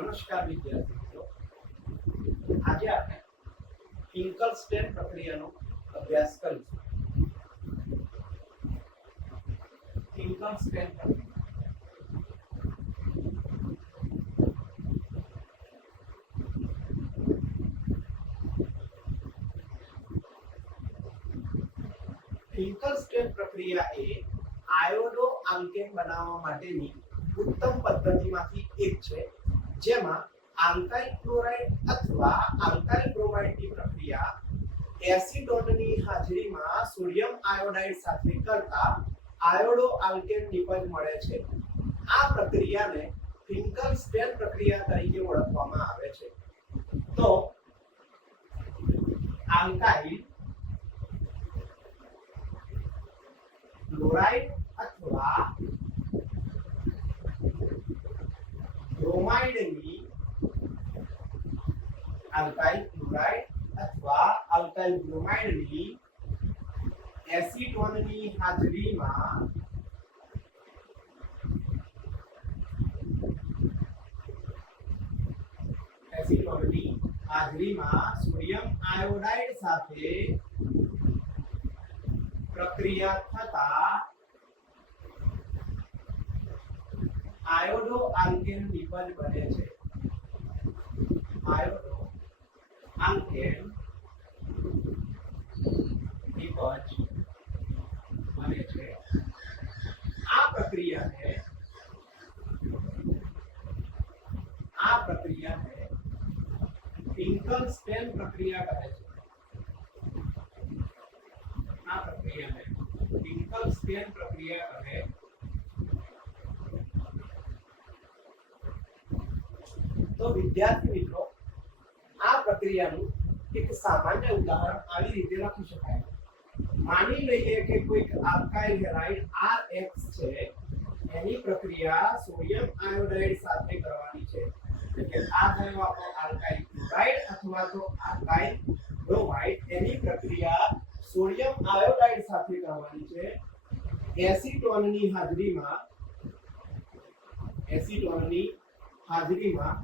નમસ્કાર વિદ્યાર્થી મિત્રો, આજે આપણે ફિંકલસ્ટેન પ્રક્રિયાનો અભ્યાસ કરીશું. ફિંકલસ્ટેન પ્રક્રિયા ફિંકલસ્ટેન પ્રક્રિયા એ આયોડો આલ્કેન બનાવવા માટેની ઉત્તમ પદ્ધતિમાંથી એક છે, જેમાં આલ્કાઇલ ક્લોરાઇડ અથવા આલ્કાઇલ બ્રોમાઇડની પ્રક્રિયા એસિટોનની હાજરીમાં સોડિયમ આયોડાઇડ સાથે કરતા આયોડો આલ્કેન નિપજ મળે છે. આ પ્રક્રિયાને ફિંકલસ્ટેન પ્રક્રિયા તરીકે ઓળખવામાં આવે છે. તો આલ્કાઇલ ક્લોરાઇડ અથવા બ્રોમાઇડની આલ્કાઇલ ક્લોરાઇડ અથવા આલ્કાઇલ બ્રોમાઇડની એસિટોનની હાજરીમાં સોડિયમ આયોડાઇડ સાથે પ્રક્રિયા થતા આયોડો આલ્કેન નિપજ બને છે. આયોડો આલ્કેન નિપજ બને છે. આ પ્રક્રિયાને ફિંકલસ્ટેન પ્રક્રિયા કહે છે. આ પ્રક્રિયાને ફિંકલસ્ટેન પ્રક્રિયા કહે. તો વિદ્યાર્થી મિત્રો, આ પ્રક્રિયાનું એક સામાન્ય ઉદાહરણ આવી રીતે લખી શકાય. માની લઈએ કે કોઈક આલ્કાઇલ હેલાઇડ RX છે, એની પ્રક્રિયા સોડિયમ આયોડાઇડ સાથે કરવાની છે. એટલે આ થયો આપણો આલ્કાઇલ ક્લોરાઇડ અથવા તો આલ્કાઇલ બ્રોમાઇડ. એની પ્રક્રિયા સોડિયમ આયોડાઇડ સાથે કરવાની છે. એસિટોનની હાજરીમાં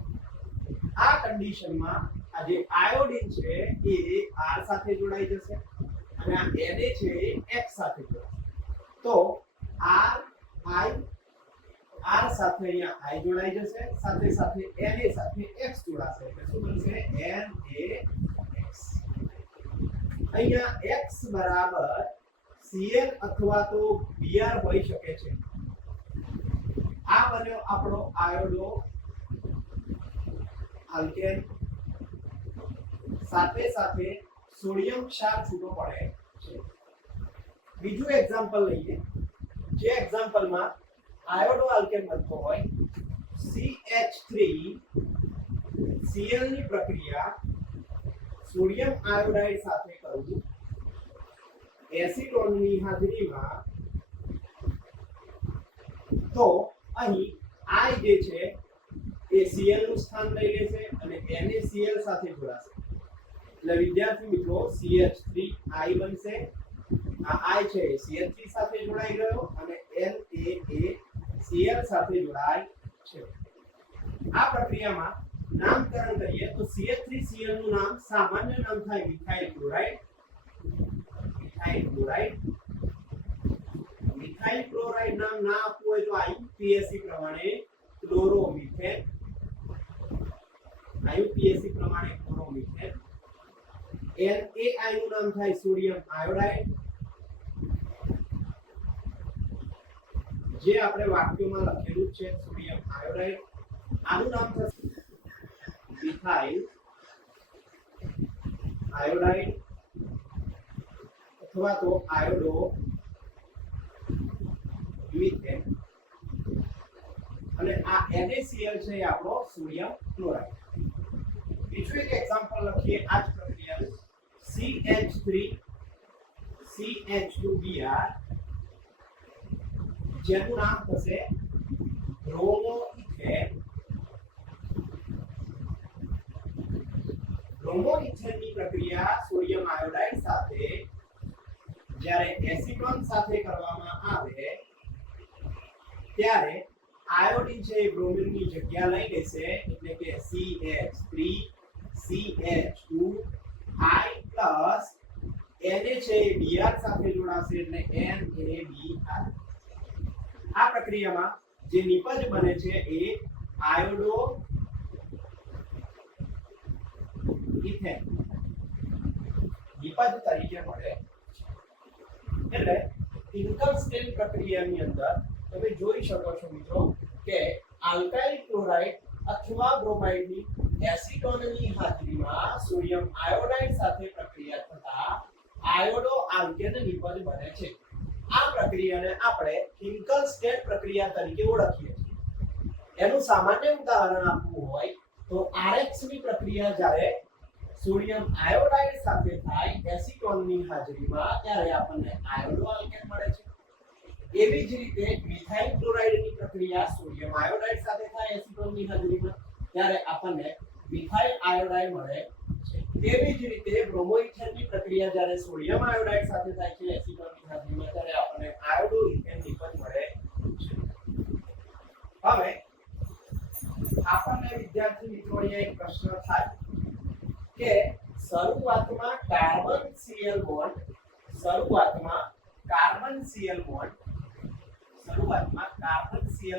આ કન્ડિશનમાં આ જે આયોડિન છે એ R સાથે જોડાઈ જશે અને આ Na છે એ X સાથે જોડાશે. તો R સાથે અહીંયા I જોડાઈ જશે, સાથે સાથે Na સાથે X જોડાશે. એટલે શું બનશે? NaX. અહીંયા X બરાબર Cl અથવા તો Br હોઈ શકે છે. આ બન્યો આપણો આયોડો આલ્કેન. સાથે સાથે સોડિયમ ક્ષાર છૂટો પડે છે. બીજું એક્ઝામ્પલ લઈએ, જે એક્ઝામ્પલમાં આયોડો આલ્કેન બનતો હોય. CH3Cl ની પ્રક્રિયા સોડિયમ આયોડાઇડ સાથે કરવું. એસિટોનની હાજરીમાં. તો અહીં I જે છે એ Cl નું સ્થાન લઈ લેશે અને NaCl સાથે જોડાશે. એટલે વિદ્યાર્થી મિત્રો, CH3I બનશે. આ I છે CH3 સાથે જોડાઈ ગયો અને NaCl સાથે જોડાય છે. આ પ્રક્રિયામાં નામકરણ કરીએ તો CH3Cl નું નામ સામાન્ય નામ થાય મિથાઇલ ક્લોરાઇડ. મિથાઇલ ક્લોરાઇડ નામ ના આપવું હોય તો IUPAC પ્રમાણે ક્લોરોમિથેન. IUPAC પ્રમાણે ક્લોરોમિથેન. NaI નું નામ થાય સોડિયમ આયોડાઇડ. જે આપણે વાક્યોમાં લખેલું છે સોડિયમ આયોડાઇડ. આનું નામ થશે મિથાઇલ આયોડાઇડ અથવા તો આયોડો મિથેન. અને આ NaCl છે એ આપણો સોડિયમ ક્લોરાઇડ. બીજું એક એક્ઝામ્પલ લખીએ આ જ પ્રક્રિયાનું. CH3CH2Br, જેનું નામ થશે બ્રોમોઇથેન. બ્રોમોઇથેનની પ્રક્રિયા સોડિયમ આયોડાઇડ સાથે જ્યારે એસિટોન સાથે કરવામાં આવે ત્યારે આયોડિન છે એ બ્રોમિન ની જગ્યા લઈ લેશે એટલે કે CH3CH2 I પ્લસ Na છે એ Br સાથે જોડાશે એટલે NaBr. આ પ્રક્રિયામાં જે નિપજ બને છે એ આયોડો ઇથેન નિપજ તરીકે મળે. એટલે ઇન્કન્સ્ટેન્ટ પ્રક્રિયાની અંદર તમે જોઈ શકો છો મિત્રો કે આલ્કાઇલ ક્લોરાઇડ અથવા બ્રોમાઇડની એસિટોનની હાજરીમાં સોડિયમ આયોડાઇડ સાથે પ્રક્રિયા થતા આયોડો આલ્કેન નિપજ બને છે. આ પ્રક્રિયાને આપણે ઇન્કન્સ્ટેન્ટ પ્રક્રિયા તરીકે ઓળખીએ છીએ. એનું સામાન્ય ઉદાહરણ આપવું હોય તો RX ની પ્રક્રિયા જ્યારે સોડિયમ આયોડાઇડ સાથે થાય એસિટોનની હાજરીમાં ત્યારે આપણને આયોડો આલ્કેન મળે છે. એવી જ રીતે મિથાઇલ ક્લોરાઇડની પ્રક્રિયા સોડિયમ આયોડાઇડ સાથે થાય એસિટોનની હાજરીમાં ત્યારે આપણને મિથાઇલ આયોડાઇડ મળે છે. તેવી જ રીતે બ્રોમોઇથેનની પ્રક્રિયા જ્યારે સોડિયમ આયોડાઇડ સાથે થાય છે એસિટોનની હાજરીમાં ત્યારે આપણને આયોડો ઇથેન નિપજ મળે છે. હવે આપણને વિદ્યાર્થી મિત્રો અહીંયા એક પ્રશ્ન થાય કે શરૂઆતમાં કાર્બન Cl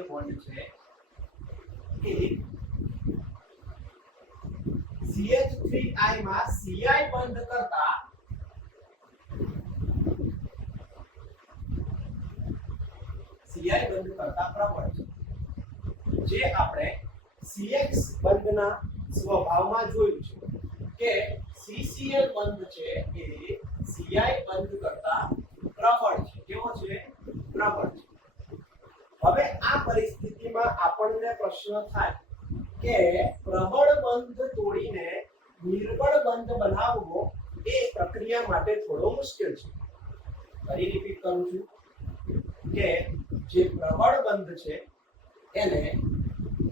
બોન્ડ છે એ CH3I માં Ci બંધ કરતા પ્રબળ છે. જે આપણે CX બંધના સ્વભાવમાં જોયું છે કે CCl બંધ છે એ Ci બંધ કરતા પ્રબળ છે. કેવો છે? પ્રબળ છે. હવે આ પરિસ્થિતિમાં આપણને પ્રશ્ન થાય કે પ્રબળ બંધ તોડીને નિર્બળ બંધ બનાવવો એ પ્રક્રિયા માટે થોડો મુશ્કેલ છે. ફરી રિપીટ કરું છું કે જે પ્રબળ બંધ છે એને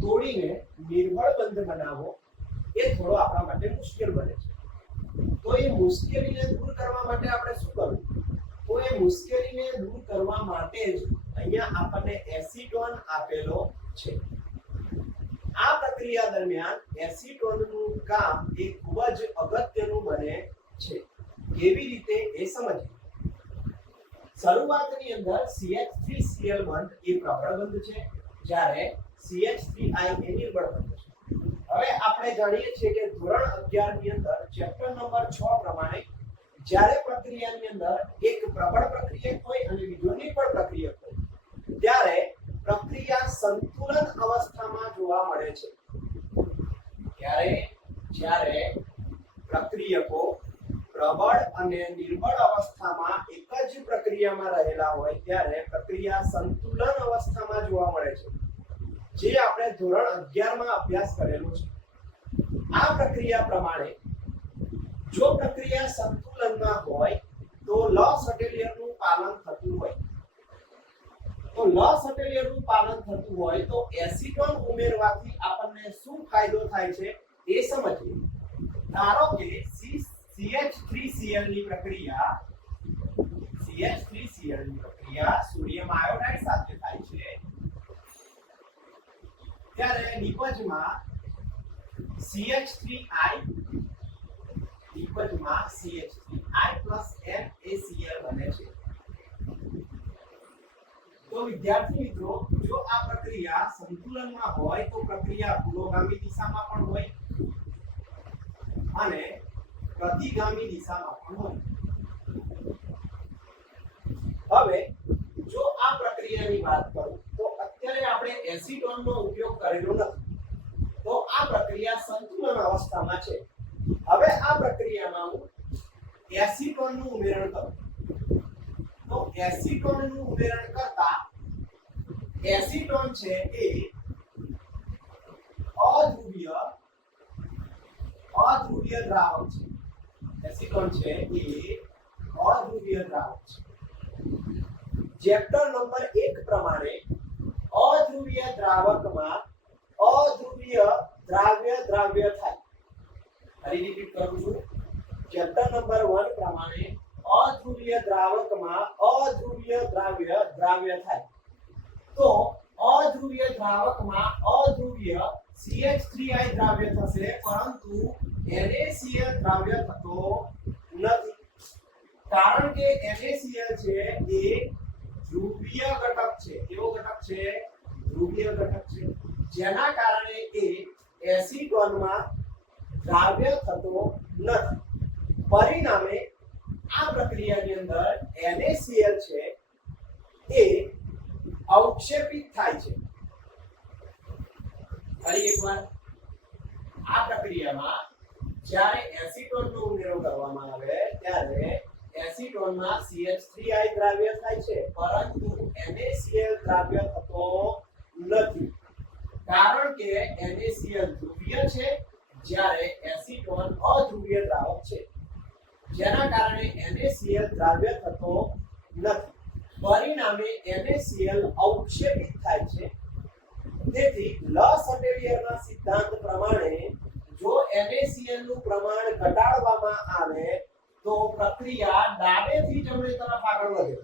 તોડીને નિર્બળ બંધ બનાવવો એ થોડો આપણા માટે મુશ્કેલ બને છે. તો એ મુશ્કેલીને દૂર કરવા માટે આપણે શું કરવું? તો એ મુશ્કેલીને દૂર કરવા માટે જ અહીંયા આપણને એસિટોન આપેલો છે. આ પ્રક્રિયા દરમિયાન એસિટોનનું કામ એ ખૂબ જ અગત્યનું બને છે. કેવી રીતે એ સમજીએ. શરૂઆતની અંદર CH3Cl બંધ એ પ્રબળ બંધ છે જ્યારે CH3I એ નિર્બળ બંધ છે. હવે આપણે જાણીએ છીએ કે ધોરણ 11 ની અંદર ચેપ્ટર નંબર 6 પ્રમાણે જ્યારે પ્રક્રિયાની અંદર એક પ્રબળ પ્રક્રિયક હોય અને બીજો નિર્બળ પ્રક્રિયક હોય ત્યારે પ્રક્રિયા સંતુલન અવસ્થામાં જોવા મળે છે. જ્યારે પ્રક્રિયકો પ્રબળ અને નિર્બળ અવસ્થામાં એક જ પ્રક્રિયામાં રહેલા હોય ત્યારે પ્રક્રિયા સંતુલન અવસ્થામાં જોવા મળે છે. જે આપણે ધોરણ 11 માં અભ્યાસ કરેલો છે. આ પ્રક્રિયા પ્રમાણે જો પ્રક્રિયા સંતુલનમાં હોય તો લો-સટેલિયરનું પાલન થતું હોય. તો લો-સટેલિયરનું પાલન થતું હોય તો એસિટોન ઉમેરવાથી આપણને શું ફાયદો થાય છે એ સમજીએ. ધારો કે CH3Cl ની પ્રક્રિયા સોડિયમ આયોડાઇડ સાથે થાય છે ત્યારે નિપજમાં CH3I plus NaCl બને છે. તો વિદ્યાર્થી મિત્રો જો આ પ્રક્રિયા સંતુલનમાં હોય તો પ્રક્રિયા પુરોગામી દિશામાં પણ હોય અને પ્રતિગામી દિશામાં પણ હોય. હવે જો આ પ્રક્રિયાની વાત કરું તો અત્યારે આપણે એસિટોનનો ઉપયોગ કરેલો નથી. તો આ પ્રક્રિયા સંતુલન અવસ્થામાં છે. હવે આ પ્રક્રિયામાં હું એસિટોનનું ઉમેરણ કરું તો એસિટોનનું ઉમેરણ કરતા એસિટોન છે એ અધ્રુવીય દ્રાવક છે. એસિટોન છે એ અધ્રુવીય દ્રાવક છે. ચેપ્ટર નંબર 1 પ્રમાણે અધ્રુવીય દ્રાવકમાં અધ્રુવીય દ્રાવ્ય થાય. ફરી રિપીટ કરું છું. ચેપ્ટર નંબર 1 પ્રમાણે અધ્રુવીય દ્રાવકમાં અધ્રુવીય દ્રાવ્ય થાય. તો અધ્રુવીય દ્રાવકમાં અધ્રુવીય CH3I દ્રાવ્ય થશે, પરંતુ NaCl દ્રાવ્ય થતો નથી, કારણ કે NaCl છે એ ધ્રુવીય ઘટક છે. કેવો ઘટક છે? ધ્રુવીય ઘટક છે, જેના કારણે એ એસિટોનમાં દ્રાવ્ય થતો નથી. પરિણામે આ પ્રક્રિયાની અંદર NaCl છે એ અવક્ષેપિત થાય છે. ફરી એકવાર, આ પ્રક્રિયામાં જ્યારે એસિટોનનો ઉમેરો કરવામાં આવે ત્યારે એસિટોનમાં CH3I દ્રાવ્ય થાય છે, પરંતુ NaCl દ્રાવ્ય થતો નથી, કારણ કે NaCl ધ્રુવીય છે જ્યારે એસિટોન અધ્રુવીય દ્રાવક છે, જેના કારણે NaCl દ્રાવ્ય થતો નથી. પરિણામે NaCl અવક્ષેપિત થાય છે. તેથી લસટેલિયરના સિદ્ધાંત પ્રમાણે જો NaCl નું પ્રમાણ ઘટાડવામાં આવે તો પ્રક્રિયા ડાબેથી જમણી તરફ આગળ વધે,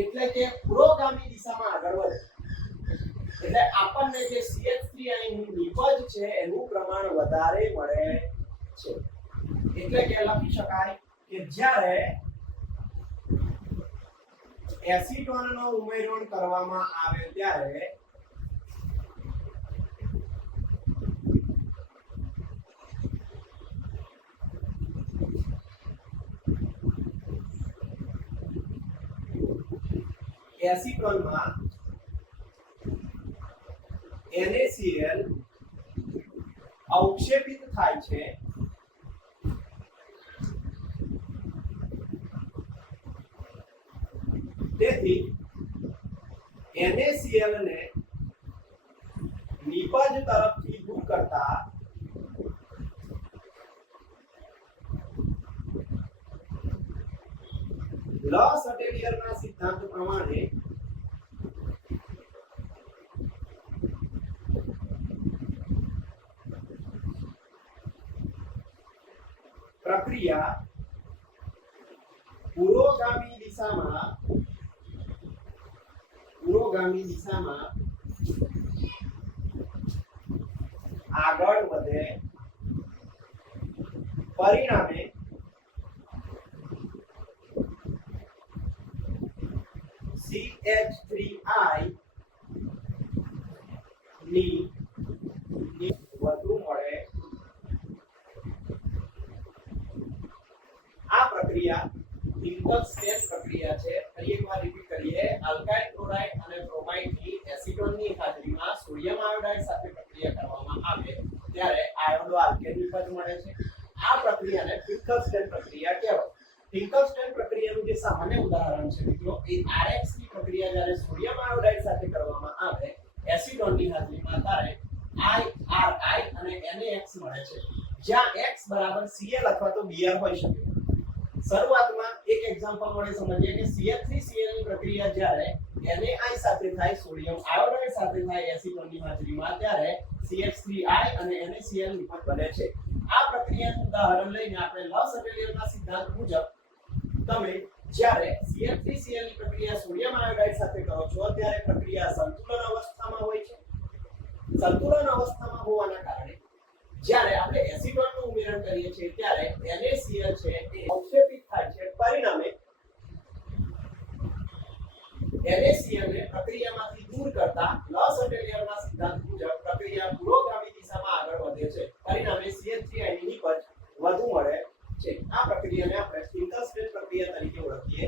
એટલે કે પુરોગામી દિશામાં આગળ વધે. એટલે આપણને જે CH3I નું નિપજ છે એનું પ્રમાણ વધારે મળે છે. એટલે કે લખી શકાય કે જ્યારે એસિટોનનો ઉમેરો કરવામાં આવે ત્યારે એસિટોનમાં NaCl અવક્ષેપિત થાય છે. તેથી NaCl ને નિપજ તરફથી દૂર કરતા લસટેલિયરના સિદ્ધાંત પ્રમાણે પ્રક્રિયા પુરોગામી દિશામાં આગળ વધે. પરિણામે CH3I ની વધુ મળે. આ પ્રક્રિયા હિન્કલ-સ્ટેન પ્રક્રિયા છે. ફરી એકવાર રિપીટ કરીએ. આલ્કાઇલ ક્લોરાઇડ અને બ્રોમાઇડની એસિટોનની હાજરીમાં સોડિયમ આયોડાઇડ સાથે પ્રક્રિયા કરવામાં આવે ત્યારે આયોડો આલ્કેન નિપજ મળે છે. આ પ્રક્રિયાને હિન્કલ-સ્ટેન પ્રક્રિયા કહેવાય. હિન્કલ-સ્ટેન પ્રક્રિયાનું જે સામાન્ય ઉદાહરણ છે મિત્રો, એ RX ની પ્રક્રિયા જ્યારે સોડિયમ આયોડાઇડ સાથે કરવામાં આવે એસિટોનની હાજરીમાં ત્યારે IRI અને NaX મળે છે, જ્યાં X બરાબર Cl અથવા તો Br હોઈ શકે. શરૂઆતમાં એક એક્ઝામ્પલ વડે સમજીએ કે CH3Cl ની પ્રક્રિયા જ્યારે NaI સાથે થાય, સોડિયમ આયોડાઇડ સાથે થાય એસિટોનની હાજરીમાં, ત્યારે CH3I અને NaCl નિપજ બને છે. આ પ્રક્રિયાનું ઉદાહરણ લઈને આપણે લસટેલિયરના સિદ્ધાંત મુજબ તમે જ્યારે CH3Cl ની પ્રક્રિયા સોડિયમ આયોડાઇડ સાથે કરો છો ત્યારે પ્રક્રિયા સંતુલન અવસ્થામાં હોય છે. સંતુલન અવસ્થામાં હોવાના કારણે જ્યારે આપણે એસિટોનનું ઉમેરણ કરીએ છીએ ત્યારે NaCl છે એ અવક્ષેપિત થાય છે. પરિણામે NaCl ને પ્રક્રિયામાંથી દૂર કરતા લસટેલિયરના સિદ્ધાંત મુજબ પ્રક્રિયા પુરોગામી દિશામાં આગળ વધે છે. પરિણામે CH3I ની નિપજ વધુ મળે છે. આ પ્રક્રિયાને આપણે હિન્કલ-સ્ટેન પ્રક્રિયા તરીકે ઓળખીએ